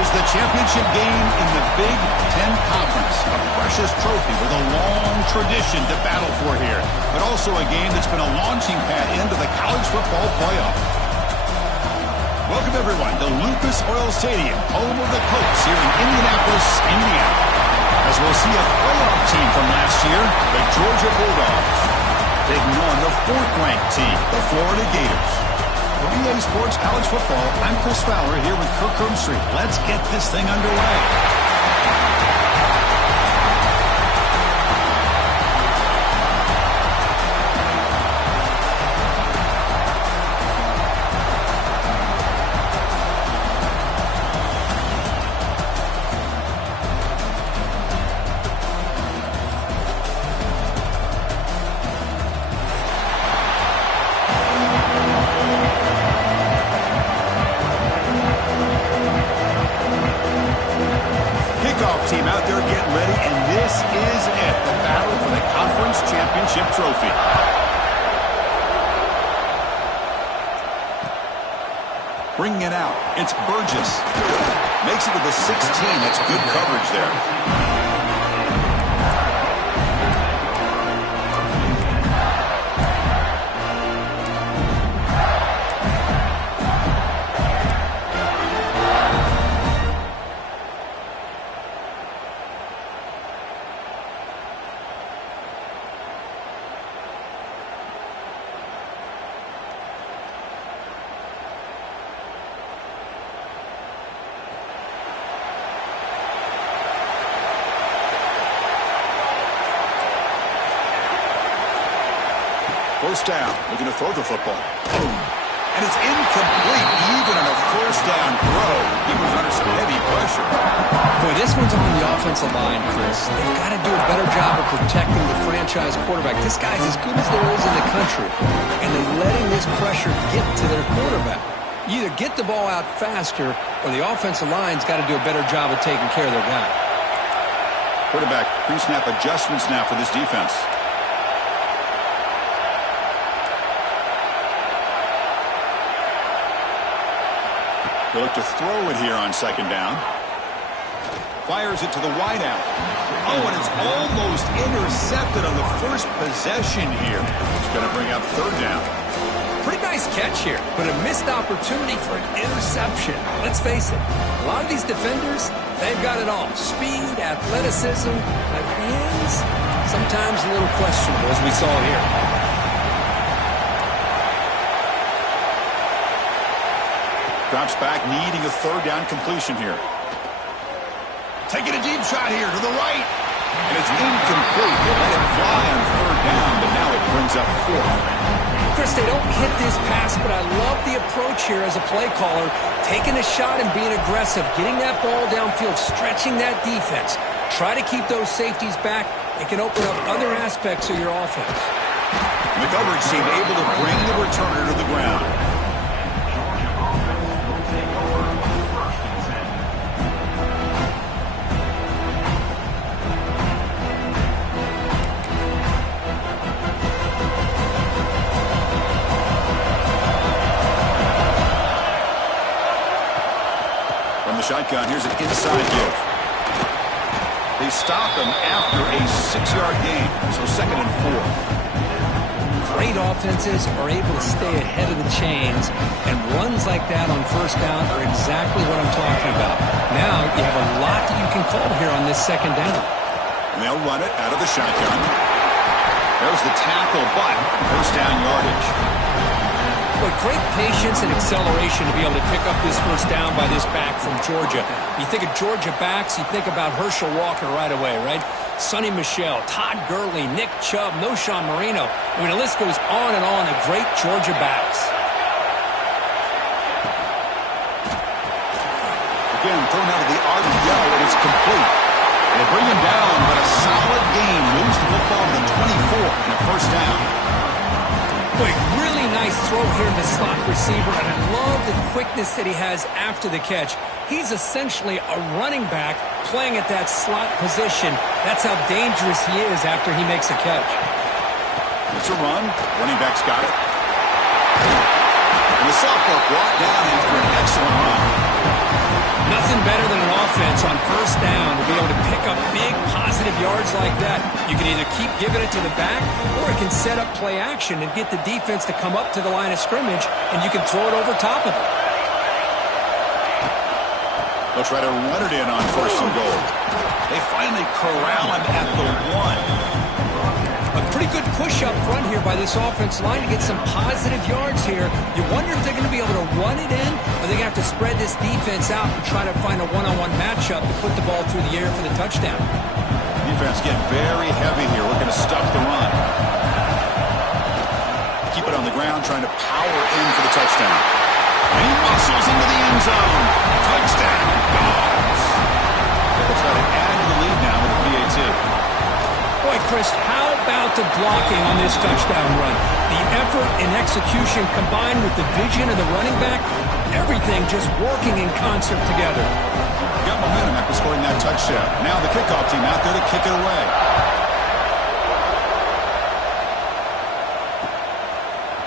is the championship game in the Big 10 Conference. A precious trophy with a long tradition to battle for here, but also a game that's been a launching pad into the college football playoff. Welcome, everyone, to Lucas Oil Stadium, home of the Colts here in Indianapolis, Indiana. As we'll see a playoff team from last year, the Georgia Bulldogs, taking on the fourth-ranked team, the Florida Gators. For EA Sports College Football, I'm Chris Fowler here with Kirk Herbstreit. Let's get this thing underway. Team out there getting ready, and this is it, the battle for the conference championship trophy. Bringing it out, it's Burgess. Makes it to the 16. That's good coverage there. First down, looking to throw the football. Boom. And it's incomplete, even on a first down throw. He was under some heavy pressure. Boy, this one's on the offensive line, Chris. They've got to do a better job of protecting the franchise quarterback. This guy's as good as there is in the country. And they're letting this pressure get to their quarterback. You either get the ball out faster, or the offensive line's got to do a better job of taking care of their guy. Quarterback pre-snap adjustments now for this defense. They look to throw it here on second down. Fires it to the wideout. Oh, and it's almost intercepted on the first possession here. It's going to bring up third down. Pretty nice catch here, but a missed opportunity for an interception. Let's face it, a lot of these defenders, they've got it all. Speed, athleticism, but hands, sometimes a little questionable, as we saw here. Drops back, needing a third down completion here. Taking a deep shot here to the right. And it's incomplete. They let it fly on third down, but now it brings up fourth. Chris, they don't hit this pass, but I love the approach here as a play caller. Taking a shot and being aggressive. Getting that ball downfield, stretching that defense. Try to keep those safeties back. It can open up other aspects of your offense. And the coverage team able to bring the returner to the ground. Shotgun, here's an inside give. They stop him after a 6-yard gain, so 2nd and 4. Great offenses are able to stay ahead of the chains, and runs like that on first down are exactly what I'm talking about. Now you have a lot that you can call here on this second down. And they'll run it out of the shotgun. There's the tackle, but first down yardage. But great patience and acceleration to be able to pick up this first down by this back from Georgia. You think of Georgia backs, you think about Herschel Walker right away, right? Sonny Michel, Todd Gurley, Nick Chubb, Noshawn Marino. I mean, the list goes on and on of great Georgia backs. Again, thrown out of the RPO, and it's complete. They bring him down, but a solid game. Moves the football to the 24 and a first down. Boy, really nice throw here to the slot receiver, and I love the quickness that he has after the catch. He's essentially a running back playing at that slot position. That's how dangerous he is after he makes a catch. It's a run. Running back's got it. And the sophomore brought down after an excellent run. Nothing nothing better than an offense on first down to be able to pick up big positive yards like that. You can either keep giving it to the back, or it can set up play action and get the defense to come up to the line of scrimmage, and you can throw it over top of it. They'll try to run it in on first and goal. They finally corral him at the 1. A pretty good push up front here by this offense line to get some positive yards here. You wonder if they're going to be able to run it in, or they're going to have to spread this defense out and try to find a one-on-one matchup to put the ball through the air for the touchdown. Defense getting very heavy here, looking to stuff the run. Keep it on the ground, trying to power in for the touchdown. And he muscles into the end zone. Touchdown, Dogs. They'll try to add to the lead now with a PAT. Boy, Chris, how about the blocking on this touchdown run? The effort and execution combined with the vision of the running back, everything just working in concert together. Got momentum after scoring that touchdown. Now the kickoff team out there to kick it away.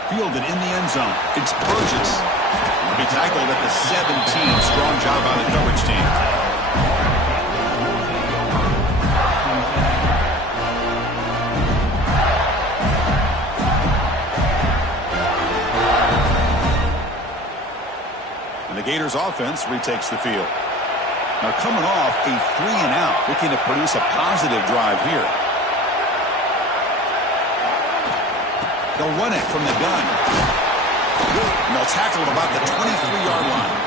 Fielded in the end zone. It's Burgess. He'll be tackled at the 17. Strong job by the coverage team. And the Gators offense retakes the field. Now coming off a 3-and-out, looking to produce a positive drive here. They'll run it from the gun. And they'll tackle it about the 23-yard line.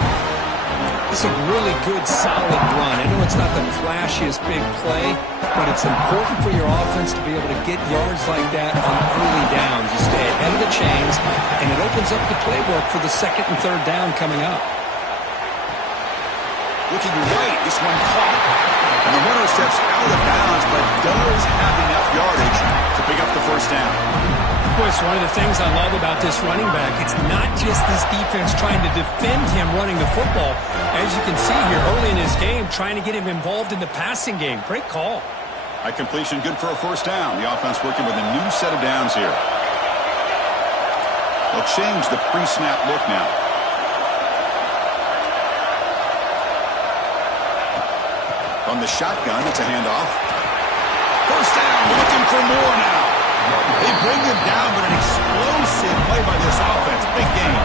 It's a really good, solid run. I know it's not the flashiest big play, but it's important for your offense to be able to get yards like that on early downs. You stay ahead of the chains, and it opens up the playbook for the second and third down coming up. Looking right, this one caught. And the runner steps out of bounds, but does have enough yardage to pick up the first down. Boy, it's one of the things I love about this running back. It's not just this defense trying to defend him running the football. As you can see here early in this game, trying to get him involved in the passing game. Great call. High completion, good for a first down. The offense working with a new set of downs here. They'll change the pre-snap look now. From the shotgun, it's a handoff. First down, looking for more now. They bring him down, but an explosive play by this offense. Big game.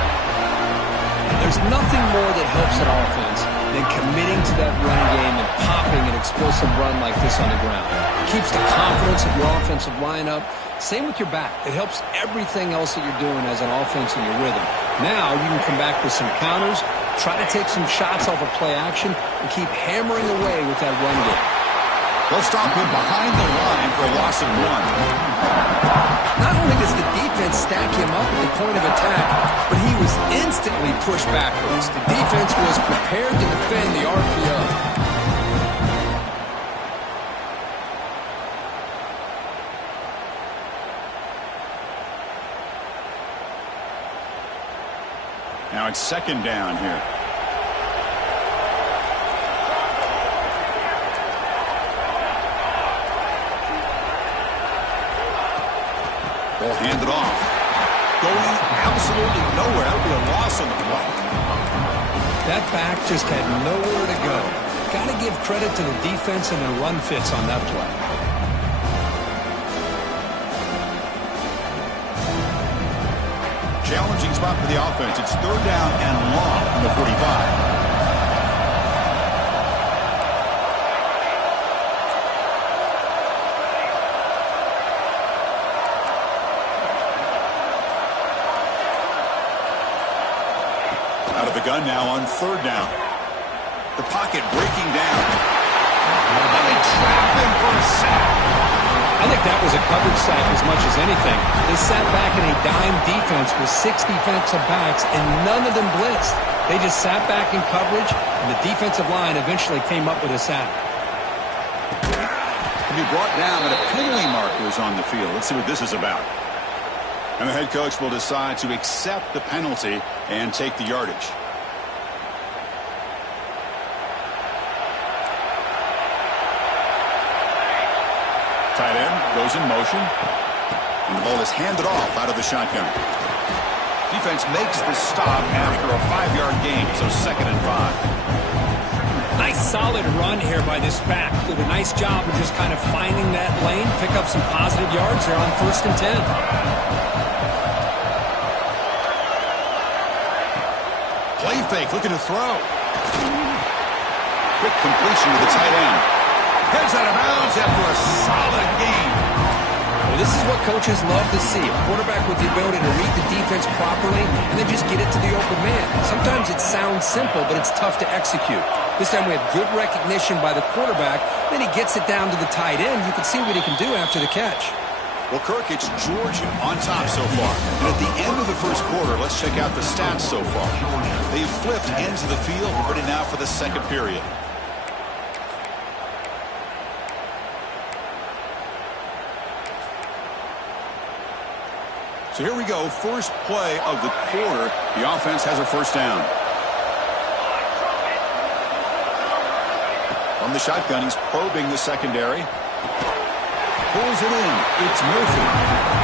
There's nothing more that helps an offense than committing to that running game and popping an explosive run like this on the ground. It keeps the confidence of your offensive lineup. Same with your back. It helps everything else that you're doing as an offense in your rhythm. Now you can come back with some counters, try to take some shots off of play action, and keep hammering away with that run game. They'll stop him behind the line for a loss of 1. Not only does the defense stack him up at the point of attack, but he was instantly pushed backwards. The defense was prepared to defend the RPO. Now it's second down here. Ball handed off. Going absolutely nowhere. That would be a loss on the play. That back just had nowhere to go. Got to give credit to the defense and their run fits on that play. Challenging spot for the offense. It's third down and long on the 45. Out of the gun now on third down. The pocket breaking down. And they trap him for a sack. I think that was a coverage sack as much as anything. They sat back in a dime defense with 6 defensive backs, and none of them blitzed. They just sat back in coverage, and the defensive line eventually came up with a sack. To be brought down, but a penalty marker is on the field. Let's see what this is about. And the head coach will decide to accept the penalty and take the yardage. Tight end goes in motion. And the ball is handed off out of the shotgun. Defense makes the stop after a 5-yard gain, so 2nd and 5. Nice solid run here by this back. Did a nice job of just kind of finding that lane, pick up some positive yards there on 1st and 10. Play fake, looking to throw. Quick completion to the tight end. Heads out of bounds after a solid gain. Well, this is what coaches love to see. A quarterback with the ability to read the defense properly and then just get it to the open man. Sometimes it sounds simple, but it's tough to execute. This time we have good recognition by the quarterback. Then he gets it down to the tight end. You can see what he can do after the catch. Well, Kirk, it's Georgia on top so far. And at the end of the first quarter, let's check out the stats so far. They've flipped ends of the field. We're ready now for the second period. So here we go. First play of the quarter. The offense has a first down. From the shotgun, he's probing the secondary. Pulls it in. It's Murphy.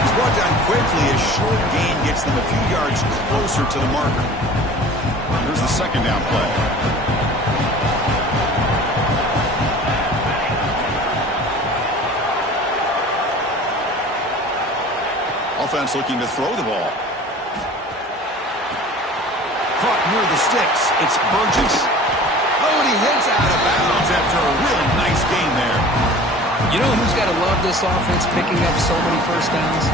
He's brought down quickly. A short gain gets them a few yards closer to the marker. Here's the second down play. Offense looking to throw the ball. Caught near the sticks. It's Burgess. Oh, and he heads out of bounds after a really nice gain there. You know who's got to love this offense picking up so many first downs?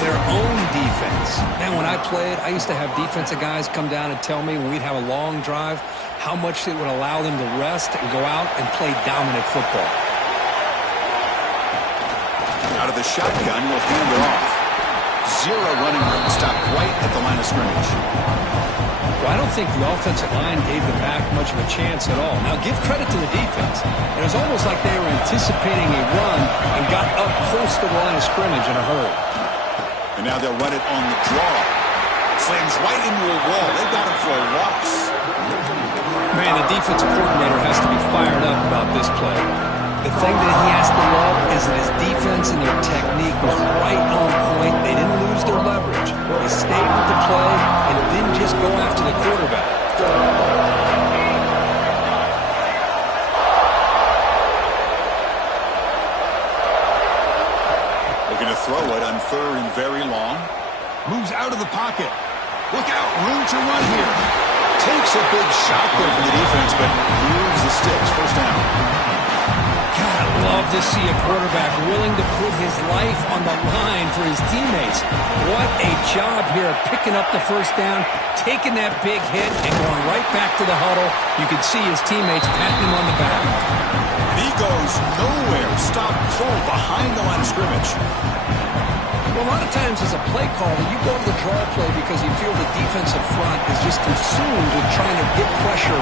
Their own defense. Man, when I played, I used to have defensive guys come down and tell me when we'd have a long drive how much it would allow them to rest and go out and play dominant football. Out of the shotgun, he'll hand it off. Zero running room, stopped right at the line of scrimmage. Well, I don't think the offensive line gave the back much of a chance at all. Now, give credit to the defense. It was almost like they were anticipating a run and got up close to the line of scrimmage in a hurry. And now they'll run it on the draw. Slams right into a wall. They got him for a loss. Man, the defensive coordinator has to be fired up about this play. The thing that he has to love is that his defense and their technique was right on point. They didn't lose their leverage. They stayed with the play and didn't just go after the quarterback. Looking to throw it on third and very long. Moves out of the pocket. Look out, room to run here. Takes a big shot there from the defense, but moves the sticks. First down. God, I love to see a quarterback willing to put his life on the line for his teammates. What a job here of picking up the first down, taking that big hit, and going right back to the huddle. You can see his teammates patting him on the back. And he goes nowhere. Stop cold behind the line of scrimmage. Well, a lot of times as a play caller, you go to the draw play because you feel the defensive front is just consumed with trying to get pressure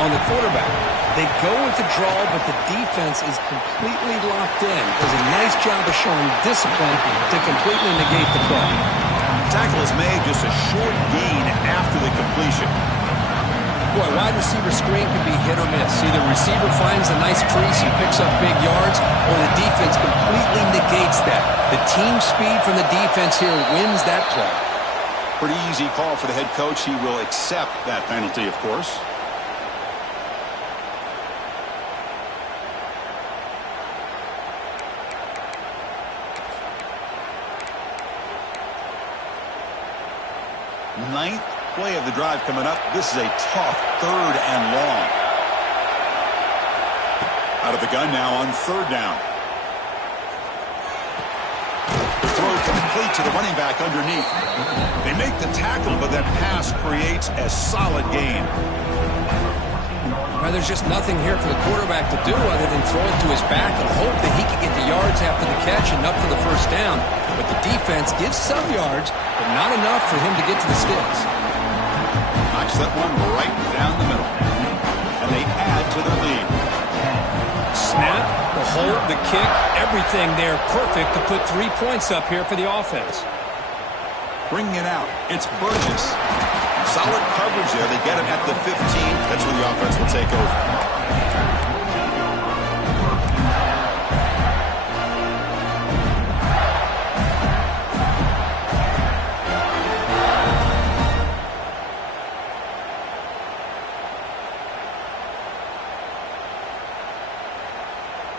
on the quarterback. They go with the draw, but the defense is completely locked in. Does a nice job of showing discipline to completely negate the play. Tackle is made, just a short gain after the completion. Boy, wide receiver screen can be hit or miss. Either the receiver finds a nice crease and picks up big yards, or the defense completely negates that. The team speed from the defense here wins that play. Pretty easy call for the head coach. He will accept that penalty, of course. Ninth play of the drive coming up. This is a tough third and long. Out of the gun now on third down. The throw complete to the running back underneath. They make the tackle, but that pass creates a solid gain. Now, there's just nothing here for the quarterback to do other than throw it to his back and hope that he can get the yards after the catch, enough for the first down. But the defense gives some yards, but not enough for him to get to the sticks. Knocks that one right down the middle. And they add to their lead. Snap, the hold, the kick, everything there perfect to put 3 points up here for the offense. Bringing it out. It's Burgess. Solid coverage there. They get him at the 15. That's where the offense will take over.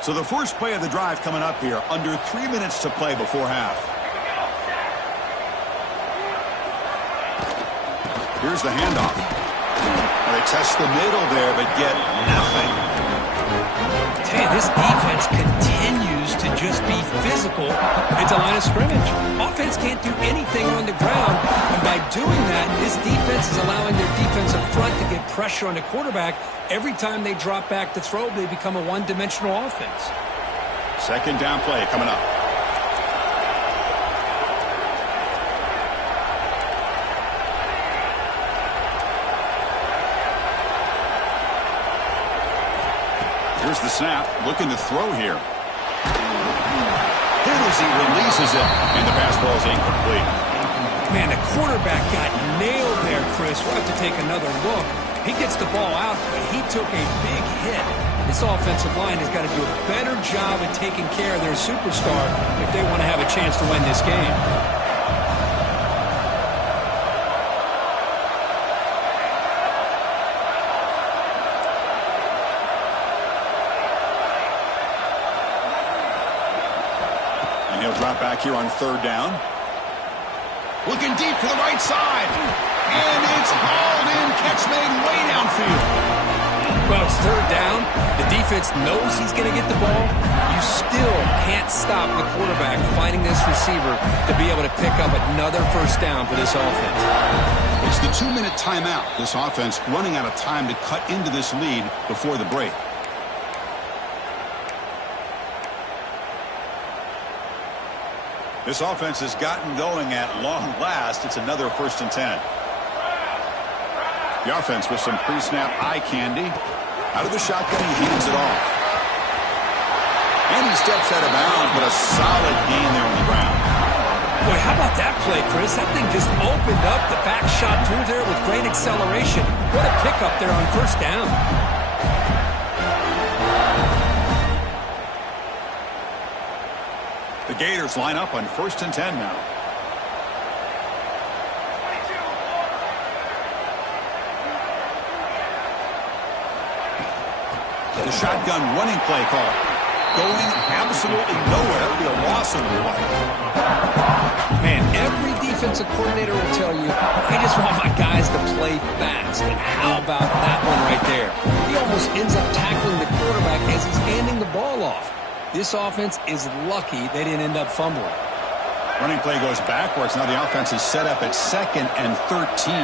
So the first play of the drive coming up here, under 3 minutes to play before half. Here's the handoff. They test the middle there, but get nothing. Hey, this defense continues to just be physical at the line of scrimmage. Offense can't do anything on the ground, and by doing that, this defense is allowing their defensive front to get pressure on the quarterback. Every time they drop back to throw, they become a one-dimensional offense. Second down play coming up. Here's the snap, looking to throw here. Hit as he releases it, and the pass ball is incomplete. Man, the quarterback got nailed there, Chris. We'll have to take another look. He gets the ball out, but he took a big hit. This offensive line has got to do a better job of taking care of their superstar if they want to have a chance to win this game. Drop back here on third down. Looking deep to the right side. And it's hauled in. Catch made way downfield. Well, it's third down. The defense knows he's going to get the ball. You still can't stop the quarterback finding this receiver to be able to pick up another first down for this offense. It's the 2-minute timeout. This offense running out of time to cut into this lead before the break. This offense has gotten going at long last. It's another 1st and 10. The offense with some pre-snap eye candy. Out of the shotgun, he hands it off. And he steps out of bounds, but a solid gain there on the ground. Boy, how about that play, Chris? That thing just opened up the back shot through there with great acceleration. What a pickup there on first down. The Gators line up on 1st and 10 now. The shotgun running play call. Going absolutely nowhere. It'll be a loss on the play. Man, every defensive coordinator will tell you, I just want my guys to play fast. And how about that one right there? He almost ends up tackling the quarterback as he's handing the ball off. This offense is lucky they didn't end up fumbling. Running play goes backwards. Now the offense is set up at 2nd and 13.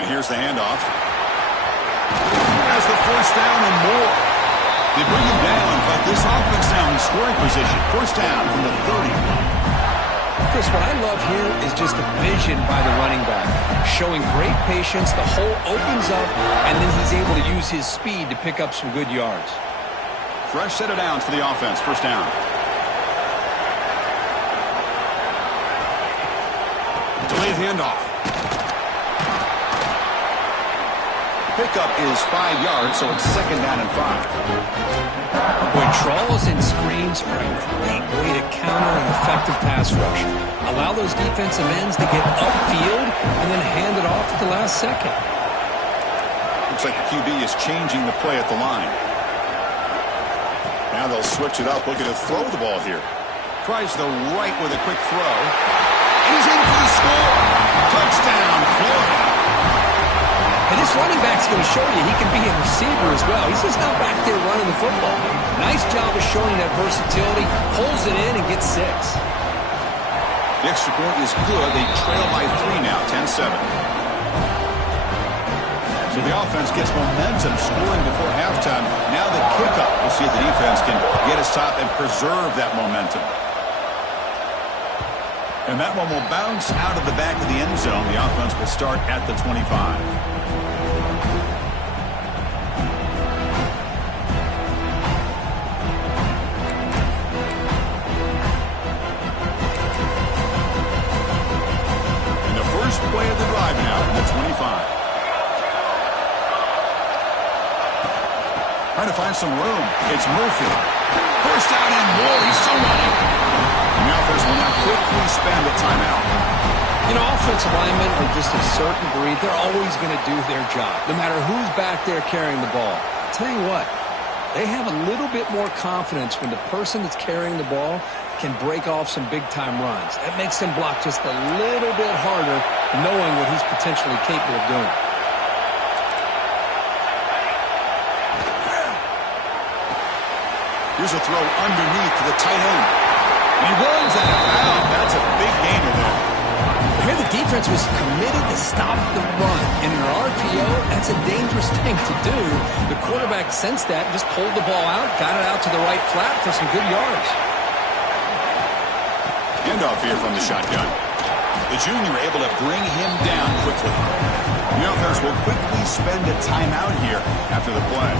And here's the handoff. Has the first down and more. They bring him down, but this offense now in scoring position. First down from the 30. Chris, what I love here is just the vision by the running back. Showing great patience, the hole opens up, and then he's able to use his speed to pick up some good yards. Fresh set of downs for the offense. First down. Delayed handoff. Pickup is 5 yards, so it's 2nd down and 5. Boy, draws and screens are a great way to counter an effective pass rush. Allow those defensive ends to get upfield and then hand it off at the last second. Looks like the QB is changing the play at the line. Now they'll switch it up, looking to throw the ball here. Tries the right with a quick throw. And he's in for the score. Touchdown, Florida. And this running back's going to show you he can be a receiver as well. He's just not back there running the football. Nice job of showing that versatility. Pulls it in and gets 6. The extra point is good. They trail by 3 now, 10-7. So the offense gets momentum, scoring before halftime. Now the kickoff. We'll see if the defense can get a stop and preserve that momentum. And that one will bounce out of the back of the end zone. The offense will start at the 25. Play of the drive now from the 25. Trying to find some room. It's Murphy. First down and more. He's still running. And the offense will now quickly spend the timeout. You know, offensive linemen are just a certain breed. They're always going to do their job, no matter who's back there carrying the ball. I'll tell you what, they have a little bit more confidence when the person that's carrying the ball can break off some big-time runs. That makes them block just a little bit harder, knowing what he's potentially capable of doing. Here's a throw underneath to the tight end. And he runs out of bounds. That's a big gainer there. Here the defense was committed to stop the run. And in an RPO, that's a dangerous thing to do. The quarterback sensed that, just pulled the ball out, got it out to the right flat for some good yards. Handoff here from the shotgun. The junior able to bring him down quickly. The offense will quickly spend a timeout here after the play.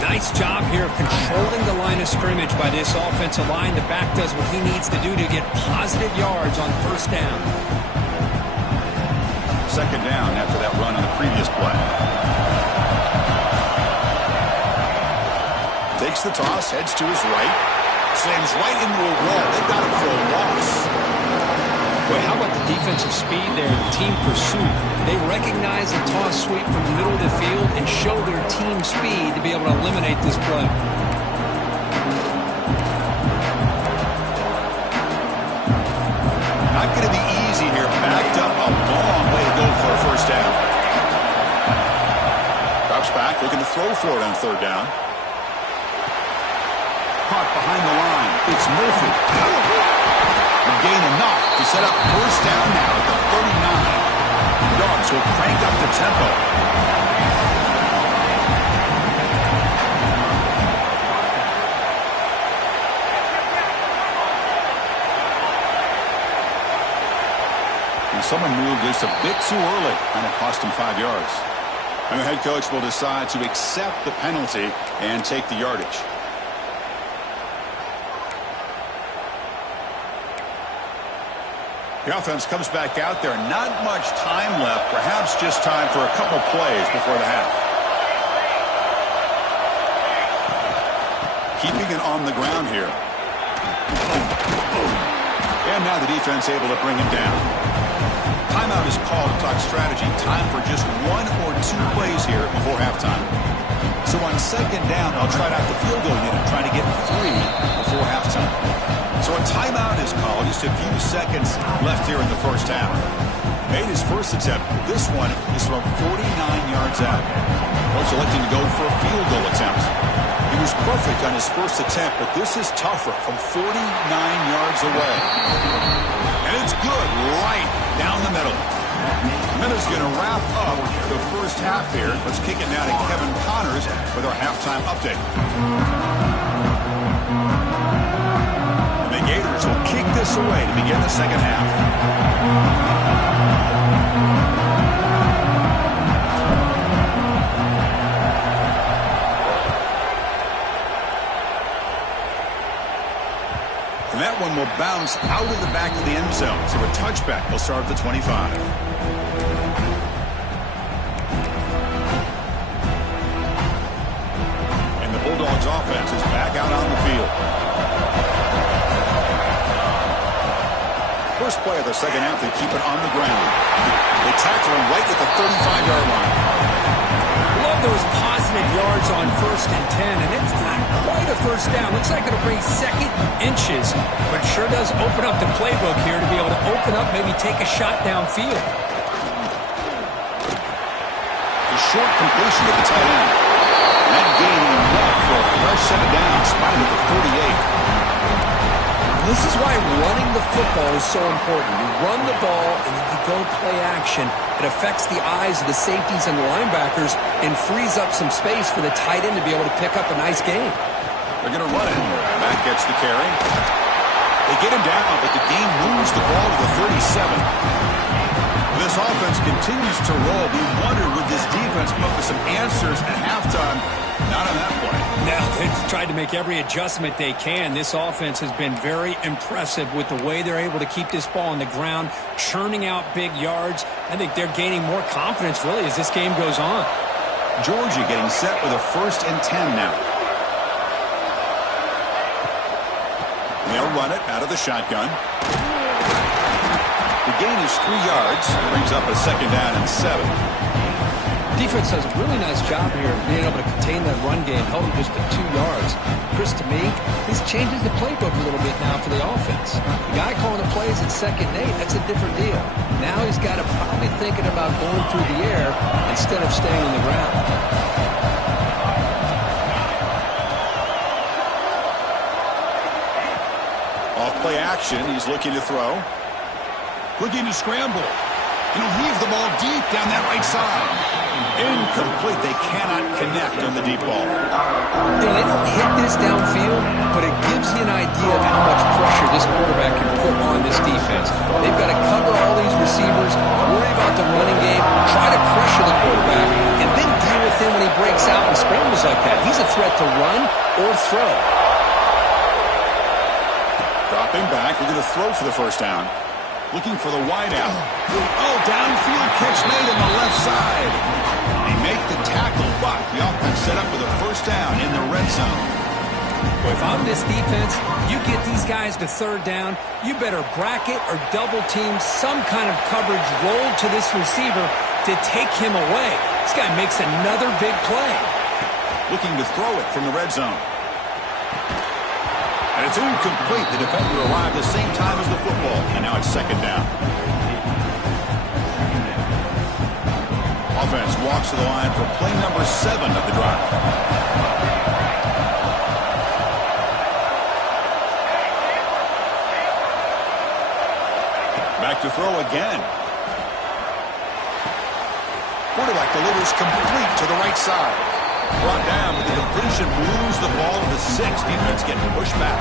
Nice job here of controlling the line of scrimmage by this offensive line. The back does what he needs to do to get positive yards on first down. Second down after that run on the previous play. Takes the toss, heads to his right. Slams right into a wall. They've got him for a loss. Boy, how about the defensive speed there, team pursuit? They recognize the toss sweep from the middle of the field and show their team speed to be able to eliminate this play. Not going to be easy here. Backed up a long way to go for a first down. Drops back, looking to throw for it on third down. Caught behind the line. It's Murphy. A gain enough to set up first down now at the 39. Dogs will crank up the tempo. And someone moved just a bit too early, and it cost him 5 yards. And the head coach will decide to accept the penalty and take the yardage. The offense comes back out there. Not much time left. Perhaps just time for a couple plays before the half. Keeping it on the ground here. And now the defense able to bring him down. Timeout is called to talk strategy. Time for just 1 or 2 plays here before halftime. So on second down, I'll try out the field goal unit, trying to get 3 before halftime. So a timeout is called. Just a few seconds left here in the first half. Made his first attempt. This one is from 49 yards out. Also electing to go for a field goal attempt. He was perfect on his first attempt, but this is tougher from 49 yards away. And it's good right down the middle. That is going to wrap up the first half here. Let's kick it now to Kevin Connors with our halftime update. The Gators will kick this away to begin the second half. And that one will bounce out of the back of the end zone. So a touchback will start at the 25. And the Bulldogs offense is back out on the field. First play of the second half, they keep it on the ground. They tackle him right at the 35-yard line. Love those positive yards on 1st and 10, and it's not quite a first down. Looks like it'll bring second inches, but sure does open up the playbook here to be able to open up, maybe take a shot downfield. The short completion to the tight end. That gain enough for a fresh set of downs, spotted at the 38. This is why running the football is so important. You run the ball and then you go play action. It affects the eyes of the safeties and the linebackers and frees up some space for the tight end to be able to pick up a nice gain. They're going to run it. Back gets the carry. They get him down, but the game moves the ball to the 37. This offense continues to roll. We wonder, would this defense come up with some answers at halftime? Not on that play. No, they've tried to make every adjustment they can. This offense has been very impressive with the way they're able to keep this ball on the ground, churning out big yards. I think they're gaining more confidence, really, as this game goes on. Georgia getting set with a 1st and 10 now. They'll run it out of the shotgun. The gain is 3 yards. Brings up a 2nd down and 7. Defense does a really nice job here of being able to contain that run game, held him just to 2 yards. Chris, to me, this changes the playbook a little bit now for the offense. The guy calling the plays at 2nd and 8, that's a different deal. Now he's got to probably thinking about going through the air instead of staying on the ground. Off play action, he's looking to throw. Looking to scramble. He'll heave the ball deep down that right side. Incomplete. They cannot connect on the deep ball. They don't hit this downfield, but it gives you an idea of how much pressure this quarterback can put on this defense. They've got to cover all these receivers, worry about the running game, try to pressure the quarterback, and then deal with him when he breaks out and scrambles like that. He's a threat to run or throw. Dropping back. We're going to throw for the 1st down. Looking for the wide out. Oh, downfield catch made on the left side. They make the tackle, but the offense set up with a 1st down in the red zone. Well, if I'm this defense, you get these guys to 3rd down, you better bracket or double team some kind of coverage roll to this receiver to take him away. This guy makes another big play. Looking to throw it from the red zone. And it's incomplete. The defender arrived the same time as the football, and now it's 2nd down. Offense walks to the line for play number 7 of the drive. Back to throw again. Quarterback delivers complete to the right side. Brought down, but the completion moves the ball to the 6. Defense getting pushed back.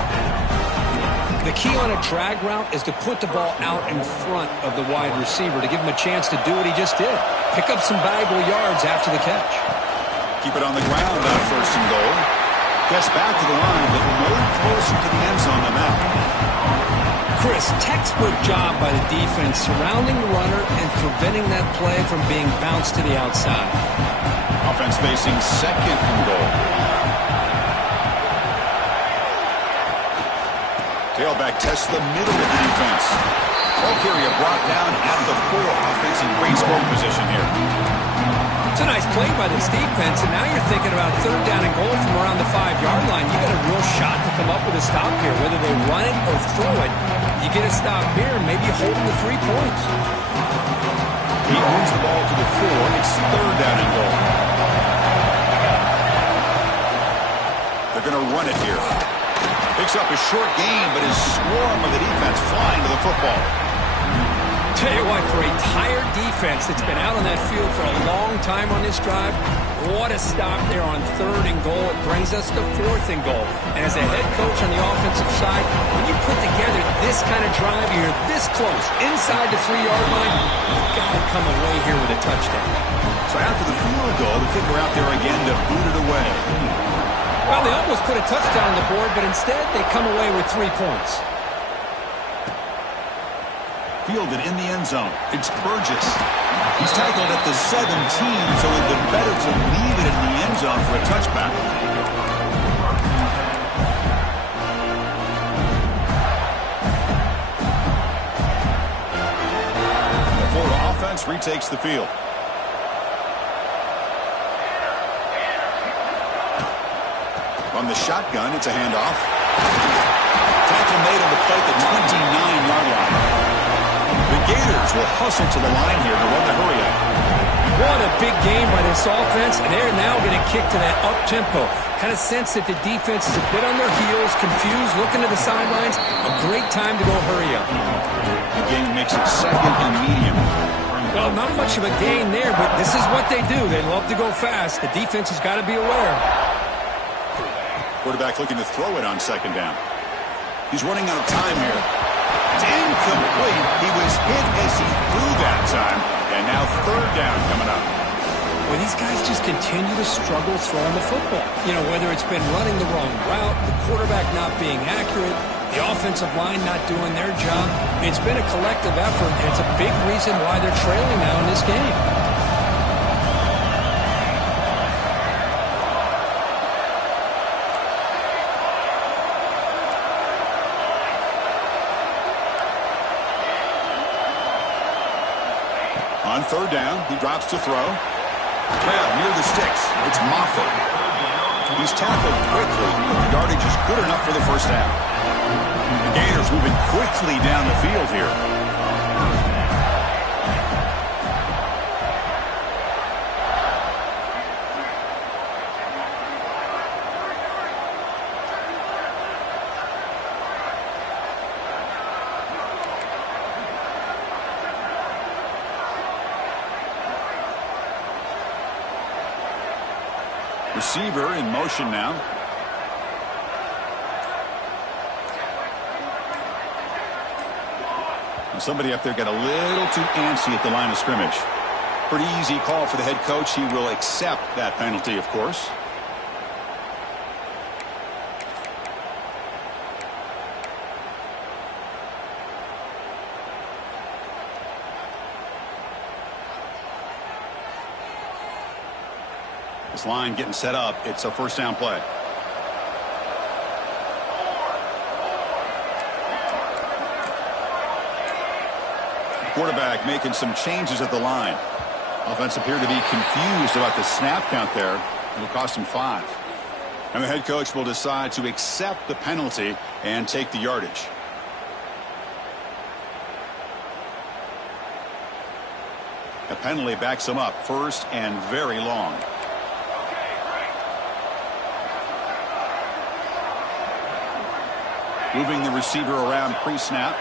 The key on a drag route is to put the ball out in front of the wide receiver to give him a chance to do what he just did. Pick up some valuable yards after the catch. Keep it on the ground on 1st and goal. Gets back to the line, but no closer to the end zone than that. Chris, textbook job by the defense surrounding the runner and preventing that play from being bounced to the outside. Offense facing 2nd and goal. Tailback tests the middle of the defense. Ball carrier brought down at the 4. Offense in great scoring position here. It's a nice play by this defense, and now you're thinking about 3rd down and goal from around the 5-yard line. You got a real shot to come up with a stop here. Whether they run it or throw it, you get a stop here and maybe hold them to 3 points. He moves the ball to the 4. It's 3rd down and goal. They're going to run it here. Picks up a short gain, but his swarm of the defense flying to the football. Tell you what, for a tired defense that's been out on that field for a long time on this drive, what a stop there on 3rd and goal. It brings us to 4th and goal. And as a head coach on the offensive side, when you put together this kind of drive, you're this close, inside the 3-yard line, you've got to come away here with a touchdown. So after the field goal, the kicker out there again to boot it away. Well, they almost put a touchdown on the board, but instead they come away with 3 points. Fielded in the end zone. It's Burgess. He's tackled at the 17, so it'd been better to leave it in the end zone for a touchback. The Florida offense retakes the field. On the shotgun, it's a handoff. Tackle made on the plate at the 29-yard line. The Gators will hustle to the line here to run the hurry up. What a big game by this offense, and they're now going to kick to that up-tempo. Kind of sense that the defense is a bit on their heels, confused, looking to the sidelines. A great time to go hurry up. The game makes it 2nd and medium. Well, not much of a gain there, but this is what they do. They love to go fast. The defense has got to be aware. Quarterback looking to throw it on 2nd down. He's running out of time here. It's incomplete. He was hit as he threw that time. And now 3rd down coming up. Well, these guys just continue to struggle throwing the football. You know, whether it's been running the wrong route, the quarterback not being accurate, the offensive line not doing their job. It's been a collective effort, and it's a big reason why they're trailing now in this game. third down. He drops to throw. Well, near the sticks. It's Moffett. He's tackled quickly. The yardage is good enough for the first down. The Gators moving quickly down the field here. Receiver in motion now. And somebody up there got a little too antsy at the line of scrimmage. Pretty easy call for the head coach. He will accept that penalty, of course. This line getting set up. It's a first down play. Quarterback making some changes at the line. Offense appeared to be confused about the snap count there. It'll cost him 5. And the head coach will decide to accept the penalty and take the yardage. The penalty backs him up, first and very long. Moving the receiver around pre-snap.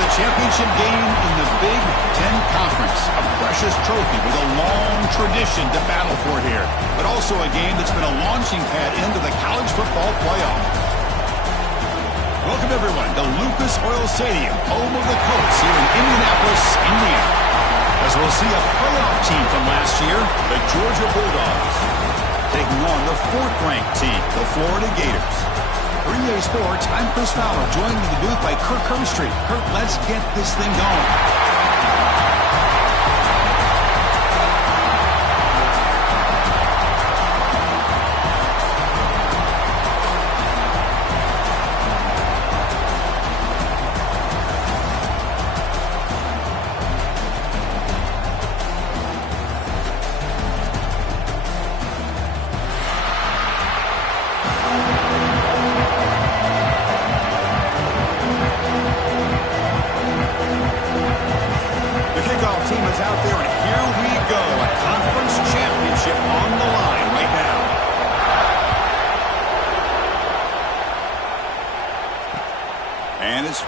the championship game in the Big 10 Conference. A precious trophy with a long tradition to battle for here, but also a game that's been a launching pad into the college football playoff. Welcome, everyone, to Lucas Oil Stadium, home of the Colts here in Indianapolis, Indiana. As we'll see a playoff team from last year, the Georgia Bulldogs, taking on the fourth-ranked team, the Florida Gators. For EA Sports, I'm Chris Fowler, joined in the booth by Kirk Herbstreit. Kirk, let's get this thing going.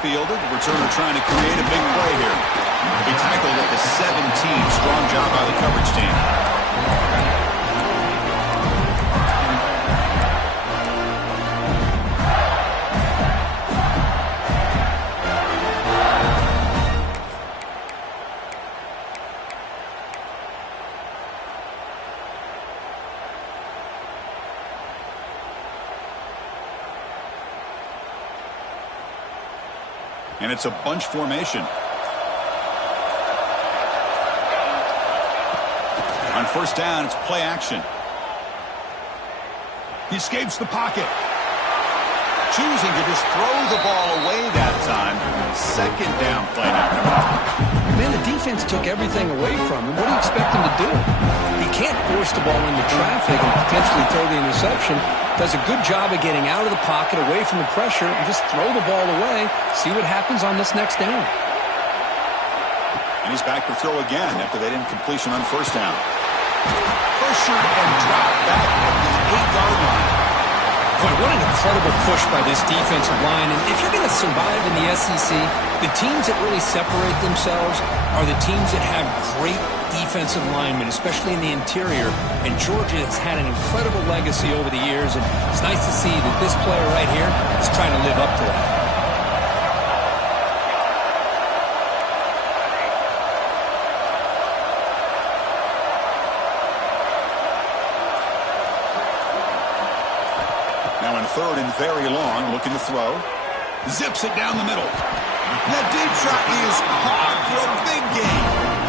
Fielded, the returner trying to create a big play here. He tackled at the 17. Strong job by the coverage team. And it's a bunch formation. On first down, it's play action. He escapes the pocket. Choosing to just throw the ball away that time. Second down play now coming up. Man, the defense took everything away from him. What do you expect him to do? He can't force the ball into traffic and potentially throw the interception. Does a good job of getting out of the pocket, away from the pressure, and just throw the ball away. See what happens on this next down. And he's back to throw again after that incompletion on first down. Pressure and drop back at the 8-yard line. Boy, what an incredible push by this defensive line. And if you're going to survive in the SEC, the teams that really separate themselves are the teams that have great defensive linemen, especially in the interior. And Georgia has had an incredible legacy over the years, and it's nice to see that this player right here is trying to live up to that. Now in third and very long, looking to throw. Zips it down the middle. That deep shot is caught for a big gain.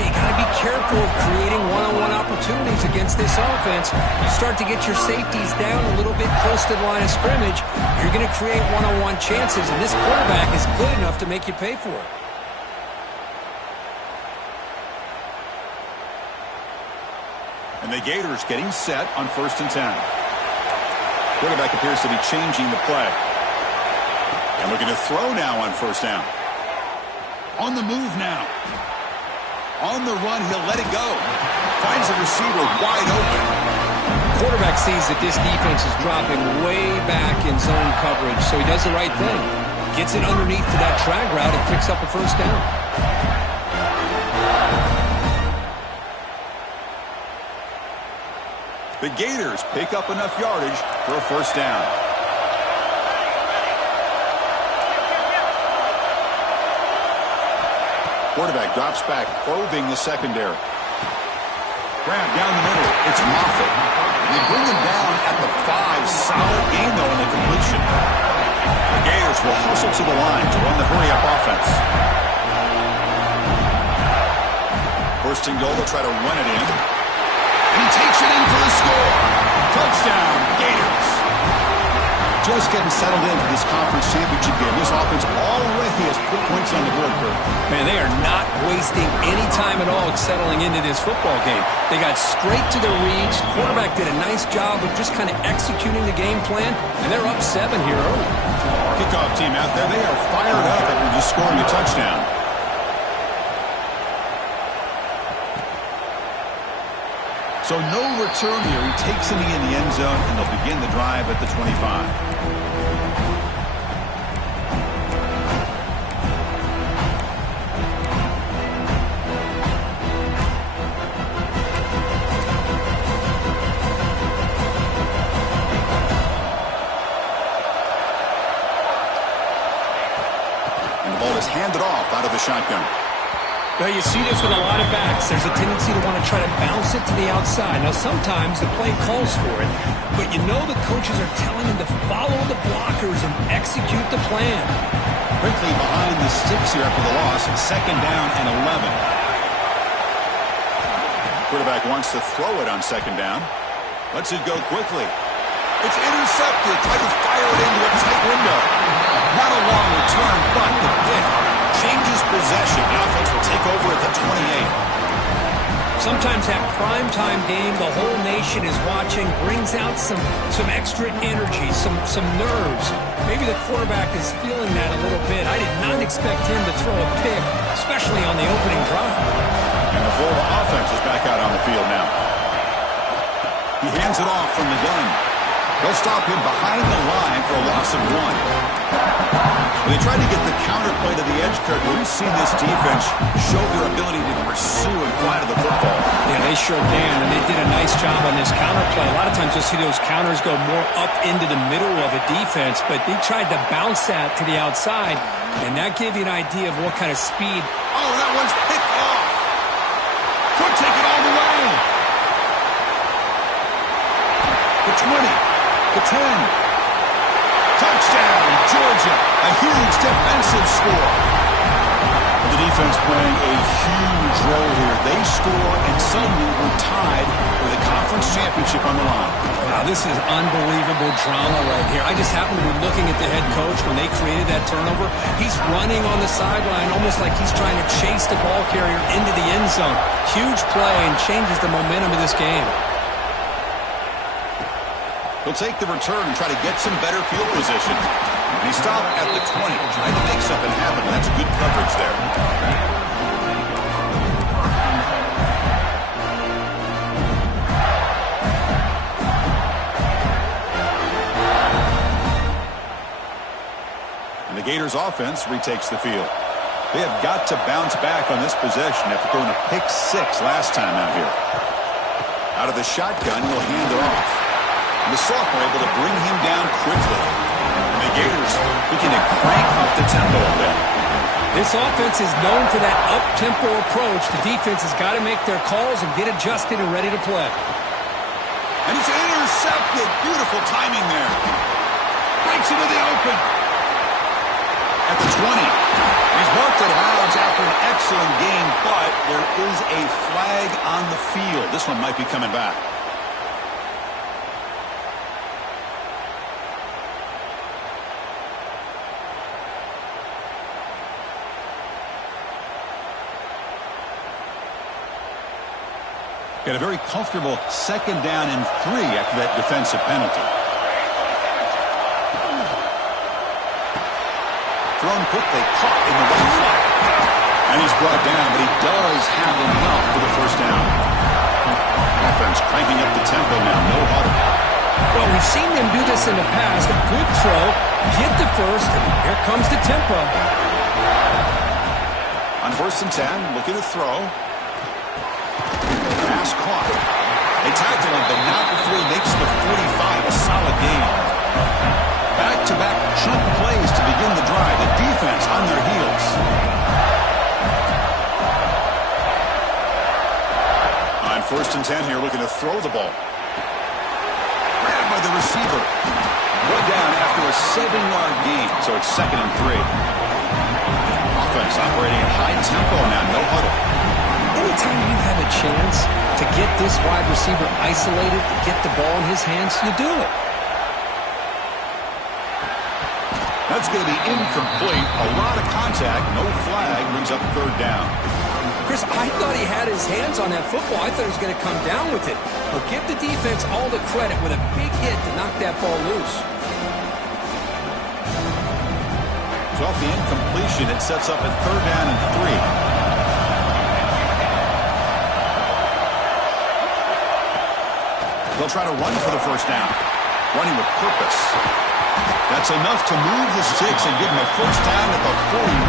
You got to be careful of creating one-on-one opportunities against this offense. You start to get your safeties down a little bit close to the line of scrimmage, you're going to create one-on-one chances, and this quarterback is good enough to make you pay for it. And the Gators getting set on first and 10. Quarterback appears to be changing the play. And looking to throw now on first down. On the move now. On the run, he'll let it go. Finds the receiver wide open. Quarterback sees that this defense is dropping way back in zone coverage, so he does the right thing. Gets it underneath to that drag route and picks up a first down. The Gators pick up enough yardage for a first down. Quarterback drops back, probing the secondary. Grab down the middle. It's Moffitt. They bring him down at the 5. Solid gain, though, in the completion. The Gators will hustle to the line to run the hurry-up offense. First and goal, they'll try to run it in. And he takes it in for the score. Touchdown, Gators. Just getting settled in for this conference championship game. This offense already has put points on the board, Kurt. Man, they are not wasting any time at all settling into this football game. They got straight to their reads. Quarterback did a nice job of just kind of executing the game plan, and they're up 7 here early. Kickoff team out there. They are fired up after just scoring a touchdown. So no return here. He takes it in the end zone, and they'll begin the drive at the 25. off out of the shotgun. Well, you see this with a lot of backs. There's a tendency to want to try to bounce it to the outside. Now, sometimes the play calls for it, but you know the coaches are telling them to follow the blockers and execute the plan. Quickly behind the sticks here after the loss. Second down and 11. Quarterback wants to throw it on second down. Lets it go quickly. It's intercepted. Try to fire it into a tight window. Not a long return, but the pick changes possession. The offense will take over at the 28. Sometimes that primetime game, the whole nation is watching, brings out some extra energy, some nerves. Maybe the quarterback is feeling that a little bit. I did not expect him to throw a pick, especially on the opening drive. And the Florida offense is back out on the field now. He hands it off from the gun. They'll stop him behind the line for a loss of 1. When they tried to get the counterplay to the edge, Kurt, we've seen this defense show their ability to pursue and fly to the football. Yeah, they sure can, and they did a nice job on this counterplay. A lot of times you'll see those counters go more up into the middle of a defense, but they tried to bounce that to the outside, and that gave you an idea of what kind of speed. Oh, that one's picked off. Could take it all the way. The 20. The 10. Touchdown, Georgia. A huge defensive score. The defense playing a huge role here. They score, and suddenly we're tied with a conference championship on the line. Wow, this is unbelievable drama right here. I just happen to be looking at the head coach when they created that turnover. He's running on the sideline almost like he's trying to chase the ball carrier into the end zone. Huge play and changes the momentum of this game. He'll take the return and try to get some better field position. And he stopped at the 20, trying to make something happen. That's good coverage there. And the Gators offense retakes the field. They have got to bounce back on this possession after throwing a pick 6 last time out here. Out of the shotgun, he'll hand it off. The sophomore able to bring him down quickly. And the Gators looking to crank up the tempo a bit. This offense is known for that up-tempo approach. The defense has got to make their calls and get adjusted and ready to play. And it's intercepted. Beautiful timing there. Breaks into the open. At the 20. He's marked it out after an excellent game, but there is a flag on the field. This one might be coming back. Got a very comfortable second down and 3 after that defensive penalty. Thrown quickly, caught in the right flat. And he's brought down, but he does have enough for the first down. Offense cranking up the tempo now, no huddle. Well, we've seen them do this in the past. A good throw, get the first, and here comes the tempo. On 1st and 10, looking to throw. Pass caught. They tackle him, but not before he makes the 45. A solid game. Back-to-back chunk plays to begin the drive. The defense on their heels. On 1st and 10 here, looking to throw the ball. Grabbed by the receiver. Brought down after a 7-yard gain, so it's 2nd and 3. Offense operating at high tempo now, no huddle. Anytime you have a chance to get this wide receiver isolated, to get the ball in his hands, you do it. That's going to be incomplete. A lot of contact. No flag. Brings up 3rd down. Chris, I thought he had his hands on that football. I thought he was going to come down with it. But give the defense all the credit with a big hit to knock that ball loose. So off the incompletion, it sets up a 3rd down and 3. They'll try to run for the first down. Running with purpose. That's enough to move the sticks and give them a first down at the 41.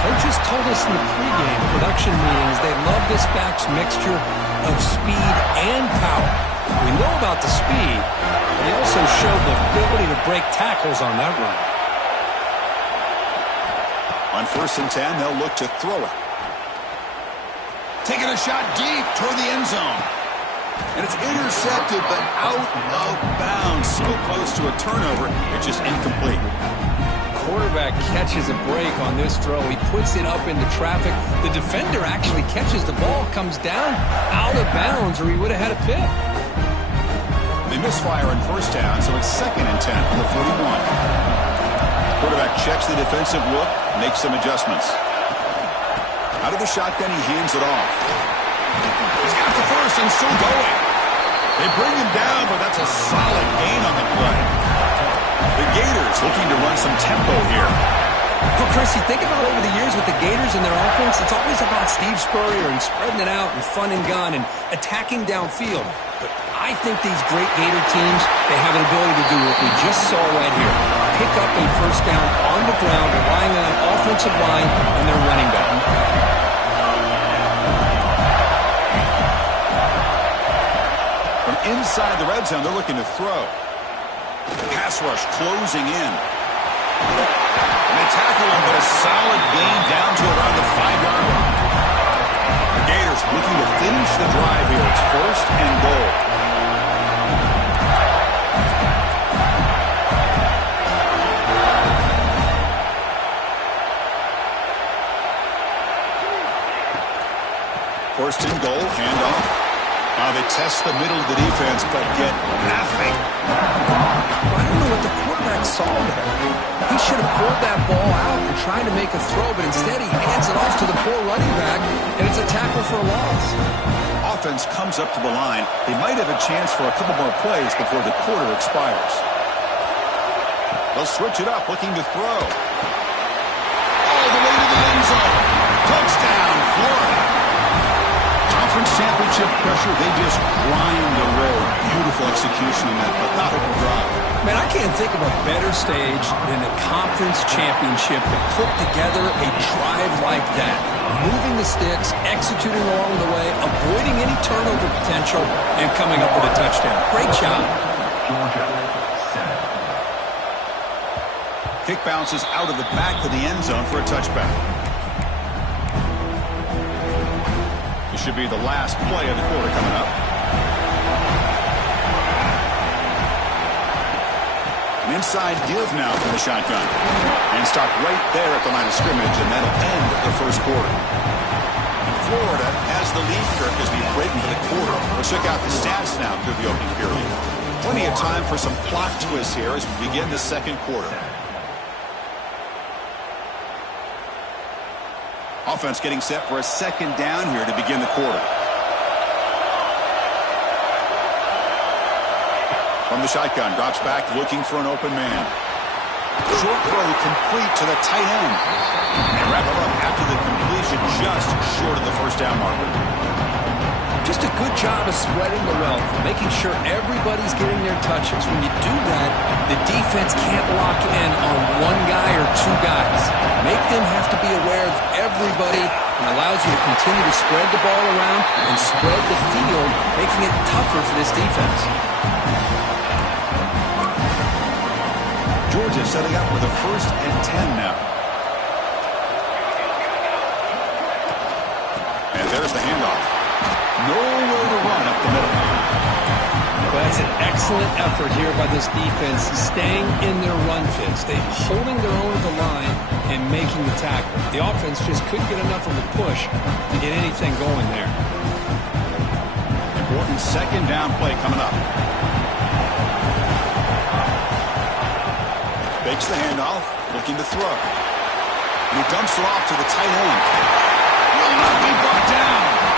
Coaches told us in the pregame production meetings they love this back's mixture of speed and power. We know about the speed, but they also showed the ability to break tackles on that run. On 1st and 10, they'll look to throw it. Taking a shot deep toward the end zone. And it's intercepted, but out of bounds. So close to a turnover, it's just incomplete. Quarterback catches a break on this throw. He puts it up into traffic. The defender actually catches the ball, comes down out of bounds, or he would have had a pick. They misfire on 1st down, so it's 2nd and 10 from the 41. Quarterback checks the defensive look, makes some adjustments. Out of the shotgun, he hands it off. He's got the first and still going. They bring him down, but that's a solid gain on the play. The Gators looking to run some tempo here. Well, Chris, you think about over the years with the Gators and their offense, it's always about Steve Spurrier and spreading it out and fun and gun and attacking downfield. But I think these great Gator teams, they have an ability to do what we just saw right here. Pick up a 1st down on the ground, relying on an offensive line and their running back. From inside the red zone, they're looking to throw. Pass rush closing in. And they tackle him, but a solid gain down to around the 5-yard line. The Gators looking to finish the drive here. It's 1st and goal. First and goal, handoff. Now they test the middle of the defense, but get nothing. I don't know what the quarterback saw there. He should have pulled that ball out and tried to make a throw, but instead he hands it off to the poor running back, and it's a tackle for a loss. Offense comes up to the line. They might have a chance for a couple more plays before the quarter expires. They'll switch it up, looking to throw. All the way to the end zone. Touchdown, Florida. Conference championship pressure, they just grind away. Beautiful execution in that methodical drive. Man, I can't think of a better stage than a conference championship to put together a drive like that. Moving the sticks, executing along the way, avoiding any turnover potential, and coming up with a touchdown. Great job. Kick bounces out of the back of the end zone for a touchback. This should be the last play of the quarter coming up. An inside give now from the shotgun. And stop right there at the line of scrimmage, and that'll end the 1st quarter. And Florida has the lead, Kirk, as we break into the quarter. We'll check out the stats now through the opening period. Plenty of time for some plot twists here as we begin the 2nd quarter. Offense getting set for a 2nd down here to begin the quarter. From the shotgun, drops back looking for an open man. Short throw complete to the tight end. And wrap it up after the completion just short of the 1st down marker. Just a good job of spreading the wealth, making sure everybody's getting their touches. When you do that, the defense can't lock in on one guy or 2 guys. Make them have to be aware of everybody, and allows you to continue to spread the ball around and spread the field, making it tougher for this defense. Georgia setting up with a 1st and 10 now. And there's the handoff. Nowhere to run up the middle. Well, that's an excellent effort here by this defense, staying in their run fits. They're holding their own at the line and making the tackle. The offense just couldn't get enough of a push to get anything going there. Important 2nd down play coming up. Fakes the handoff, looking to throw. And he dumps it off to the tight end. Will not be brought down.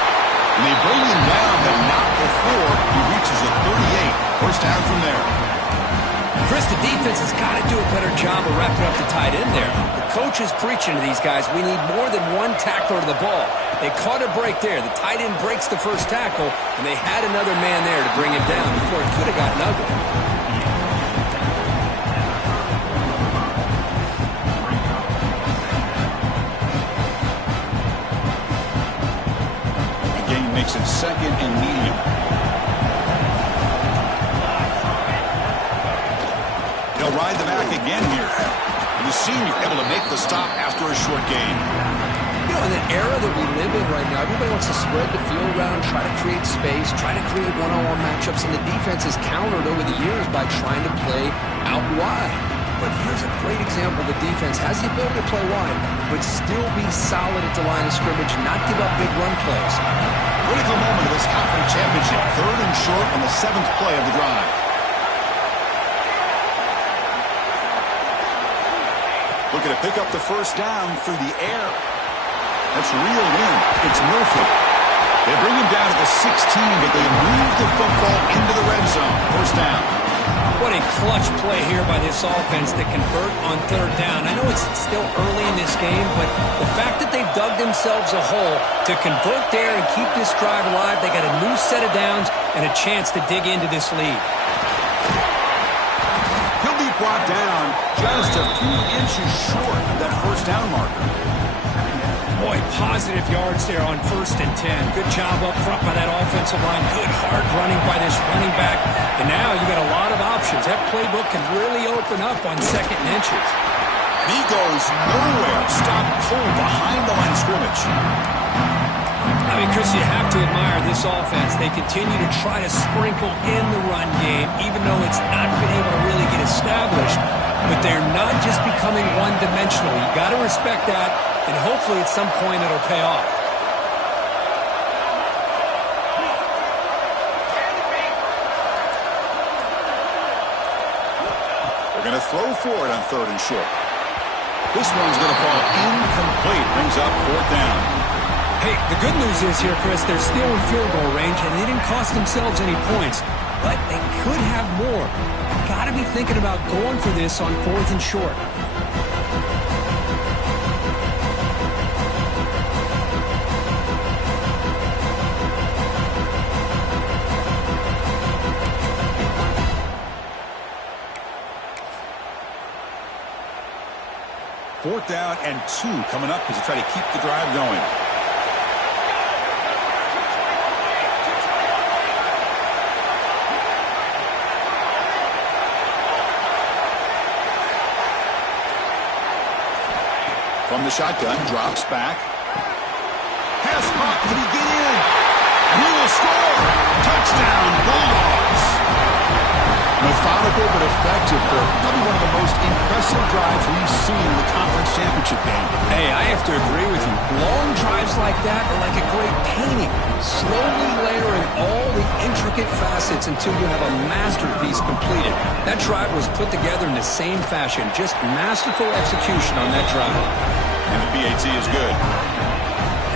And they bring him down, but not before he reaches a 38. 1st down from there. Chris, the defense has got to do a better job of wrapping up the tight end there. The coach is preaching to these guys, we need more than one tackler to the ball. They caught a break there. The tight end breaks the 1st tackle, and they had another man there to bring him down before it could have gotten ugly. Makes it 2nd and medium. They'll ride the back again here. And the senior able to make the stop after a short gain. You know, in the era that we live in right now, everybody wants to spread the field around, try to create space, try to create one-on-one matchups, and the defense has countered over the years by trying to play out wide. But here's a great example. The defense has the ability to play wide, but still be solid at the line of scrimmage, not give up big run plays. Critical moment of this conference championship. 3rd and short on the 7th play of the drive. Looking to pick up the first down through the air. That's reeled in. It's Murphy. They bring him down to the 16, but they move the football into the red zone. First down. What a clutch play here by this offense to convert on 3rd down. I know it's still early in this game, but the fact that they've dug themselves a hole to convert there and keep this drive alive, they got a new set of downs and a chance to dig into this lead. He'll be brought down just a few inches short of that first down marker. Boy, positive yards there on 1st and 10. Good job up front by that offensive line. Good hard running by this running back. And now you got a lot of options. That playbook can really open up on 2nd and inches. And he goes nowhere. Stop cold behind the line of scrimmage. I mean, Chris, you have to admire this offense. They continue to try to sprinkle in the run game, even though it's not been able to really get established. But they're not just becoming one-dimensional. You got to respect that, and hopefully at some point it'll pay off. They're going to throw for it on 3rd and short. This one's going to fall incomplete. Brings up 4th down. Hey, the good news is here, Chris, they're still in field goal range, and they didn't cost themselves any points. But they could have more. Got to be thinking about going for this on 4th and short. Fourth down and 2 coming up as they try to keep the drive going. From the shotgun, drops back. Pass caught. Can he get in? And he will score. Touchdown, Bulldogs. Methodical but effective for probably one of the most impressive drives we've seen in the conference championship game. Hey, I have to agree with you. Long drives like that are like a great painting. Slowly layering all the intricate facets until you have a masterpiece completed. That drive was put together in the same fashion. Just masterful execution on that drive. And the PAT is good.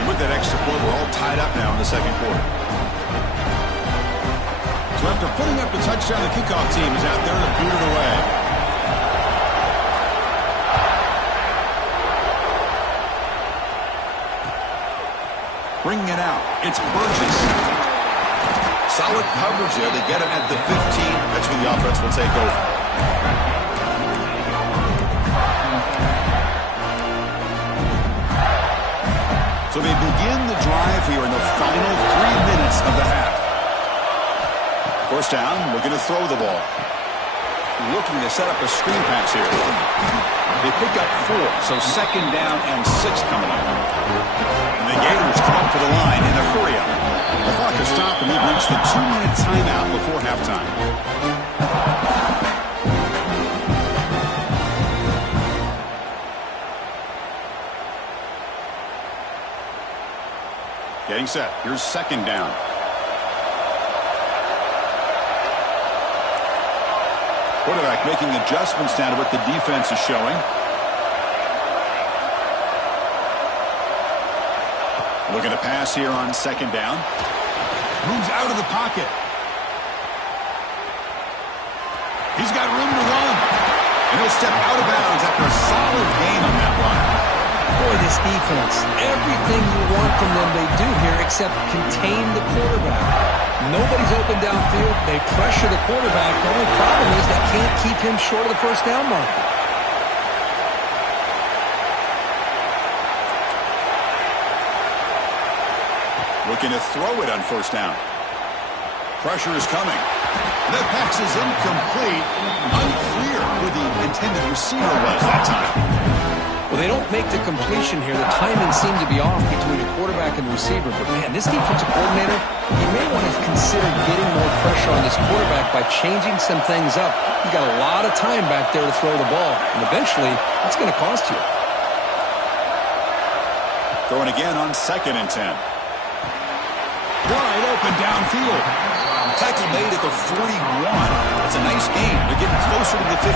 And with that extra point, we're all tied up now in the 2nd quarter. So after putting up the touchdown, the kickoff team is out there to boot it away. Bringing it out, it's Burgess. Solid coverage there. They get him at the 15. That's when the offense will take over. So they begin the drive here in the final 3 minutes of the half. First down, looking to throw the ball. Looking to set up a screen pass here. They pick up 4, so 2nd down and 6 coming up. And the Gators come up to the line in a hurry-up. The clock has stopped, and we've reached the 2-minute timeout before halftime. Getting set. Here's 2nd down. Quarterback making adjustments down to what the defense is showing. Looking to pass here on 2nd down. Moves out of the pocket. He's got room to run. And he'll step out of bounds after a solid gain on that run. Boy, this defense, everything you want from them they do here except contain the quarterback. Nobody's open downfield. They pressure the quarterback. The only problem is they can't keep him short of the first down marker. Looking to throw it on 1st down. Pressure is coming. The pass is incomplete. Unclear who the intended receiver was that time. Well, they don't make the completion here. The timing seemed to be off between the quarterback and the receiver. But, man, this defensive coordinator, he may want to consider getting more pressure on this quarterback by changing some things up. He's got a lot of time back there to throw the ball. And eventually, that's going to cost you. Throwing again on 2nd and 10. Wide open downfield. Tackle made at the 41. That's a nice gain. They're getting closer to the 50.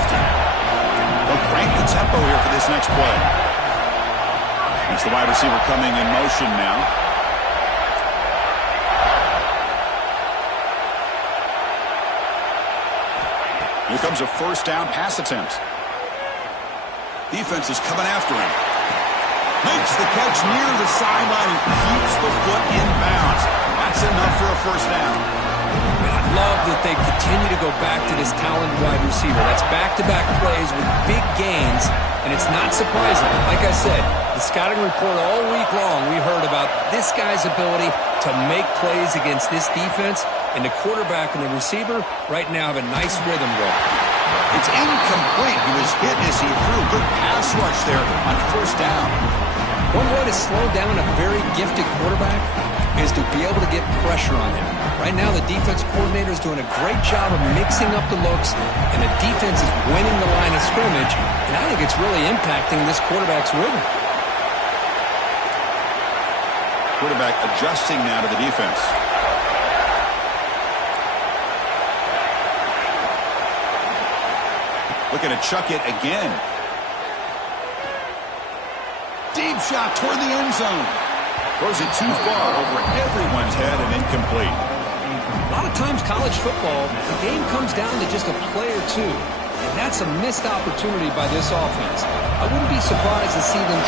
They'll crank the tempo here for this next play. It's the wide receiver coming in motion now. Here comes a 1st down pass attempt. Defense is coming after him. Makes the catch near the sideline and keeps the foot in bounds. That's enough for a 1st down. I love that they continue to go back to this talented wide receiver. That's back-to-back plays with big gains, and it's not surprising. Like I said, the scouting report all week long, we heard about this guy's ability to make plays against this defense, and the quarterback and the receiver right now have a nice rhythm going. It's incomplete. He was hit as he threw. Good pass rush there on 1st down. One way to slow down a very gifted quarterback is to be able to get pressure on him. Right now, the defense coordinator is doing a great job of mixing up the looks, and the defense is winning the line of scrimmage, and I think it's really impacting this quarterback's rhythm. Quarterback adjusting now to the defense. Looking to chuck it again. Deep shot toward the end zone. Throws it too far over everyone's head and incomplete. A lot of times college football, the game comes down to just a play or two. And that's a missed opportunity by this offense. I wouldn't be surprised to see them